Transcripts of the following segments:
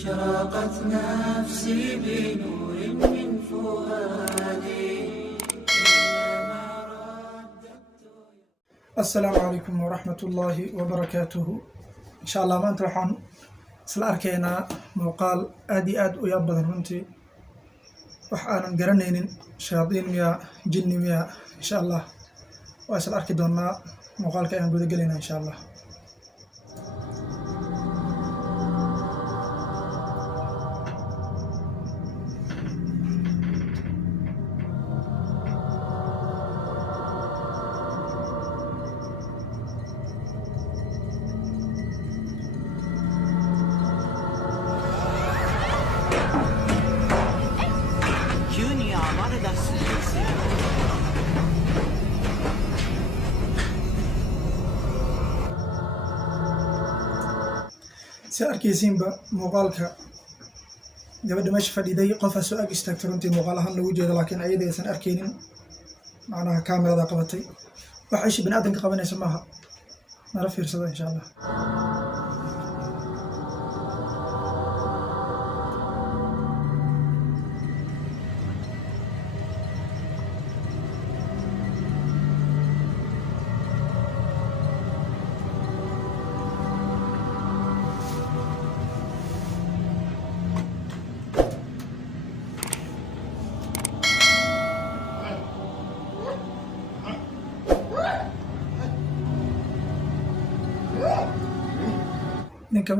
أشرقت نفسي بنور من فؤادي. السلام عليكم ورحمة الله وبركاته. إن شاء الله ما أنت وحن سلا أركينا موقال آدي آد وياب بدن runtii wax aanan garanaynin shayaadiin miya jinni miya insha Allah waa isla arki doonaa muuqaalka ayaan guda gelaynaa insha Allah. si arkaysiinba muuqaalka gabadha meesha fadhiday qofa soo ag istaagtay runtii muuqaal ahaan lagu jeedo laakiin ayada aysan arkaynin macnaha kaamirada qabatay wax ishi bini aadanka qabanaysa maaha nala fiirsada insha Allah. ninka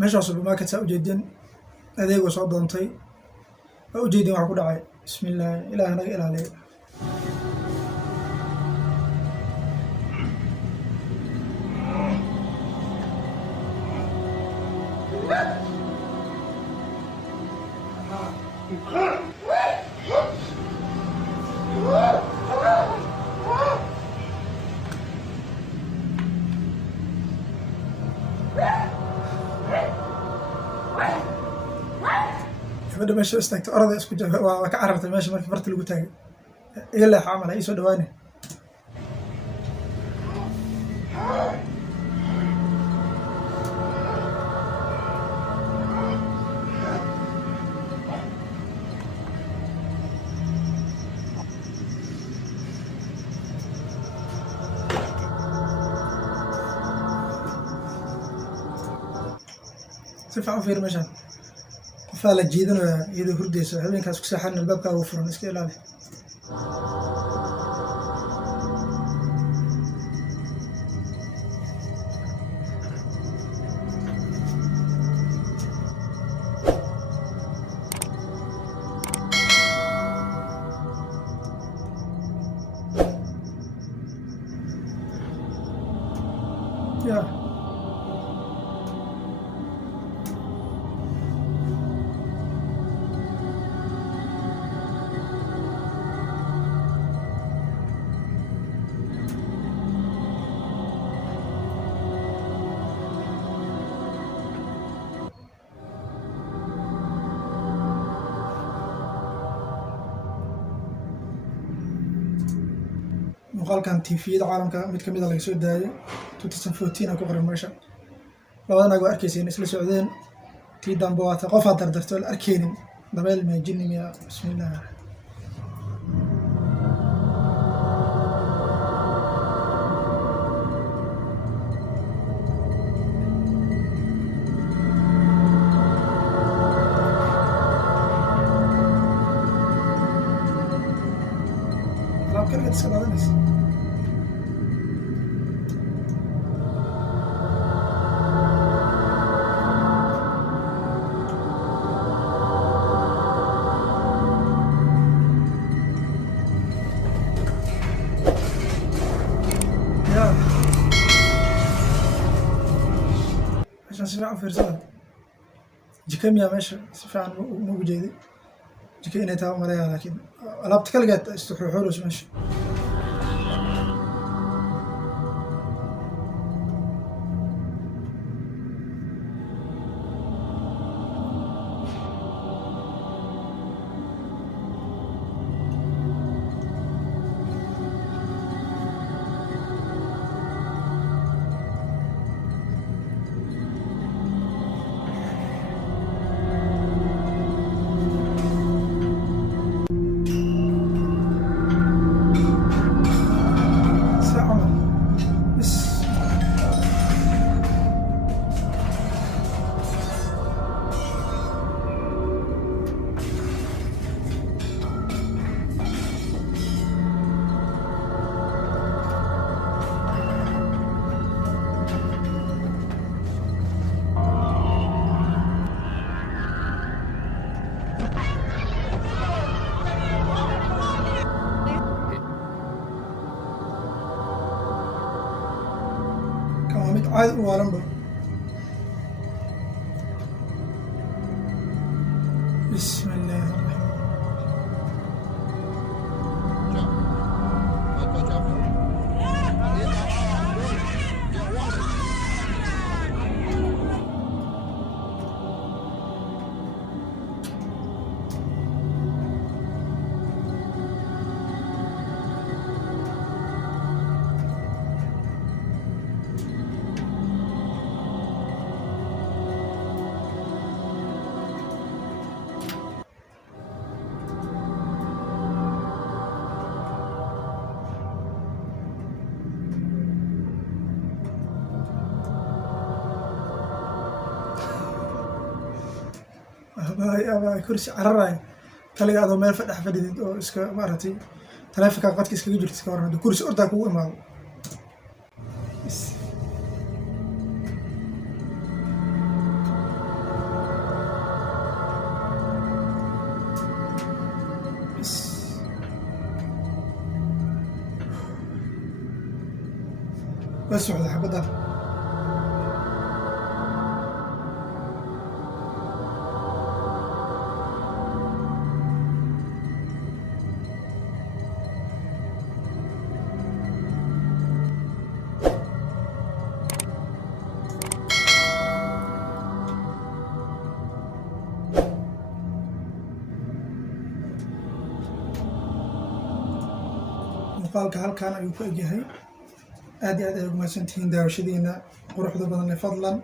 meesha supermarket saa ujeedin adeego soo doontay waa ujeedin waxa ku dhacay bismillah ilaahay naga ilaaliyo. gabadha meesha istaagtay orada isku jooga waa ka carartay meesha markii farta lagu taagay iga leex camal ay soo dhawaane. si fiican u fiir meeshaan qofaa la jiidanayaa iyadoo hurdaysa habeenkaas ku seexan albaabkaaga furan iska ilaali. ya muuqaalkan tviyada caalamka mid ka mid a laga soo daayay 2014 ku qoran meesha labada naag waa arkayseen isla socdeen tii dambe waata qof aad dardarto la arkaynin dabeel ma jinni miya bismillah. iska daadanaysa عشان سريع في رسالة جكم يا ماشي سفعان مو بجيدي جكينا تاو مريا لكن لابد كلقت استحو حولوس ماشي عاد والله بسم الله الرحمن أبا كرسي عرراي كلي هذا ما يفتح فديد أو إسك مارتي تلافك قد كيس كيجور تسكور هذا كرسي أرتاح هو ما بس بس واحد حبة muuqaalka halkan ayuu ku egyahay aad iyo aad ay ugu mahadsantihiin daawashadiina quruxda badan ee fadlan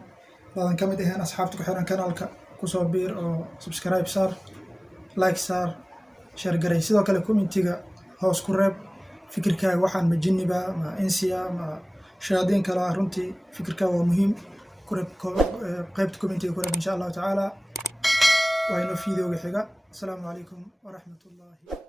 badan ka mid aheen asxaabta ku xiran kanaalka kusoo biir oo subscribe saar like saar share garay sidoo kale commentiga hoos ku reeb fikirkaaga waxaan ma jinniba ma insiya ma shayaadiin kale ah runtii fikirkaaga waa muhiim ku reeb qaybta commentiga ku reeb insha allahu tacaala waa inoo fiidiyowga xiga asalaamu calaykum waraxmatullaahi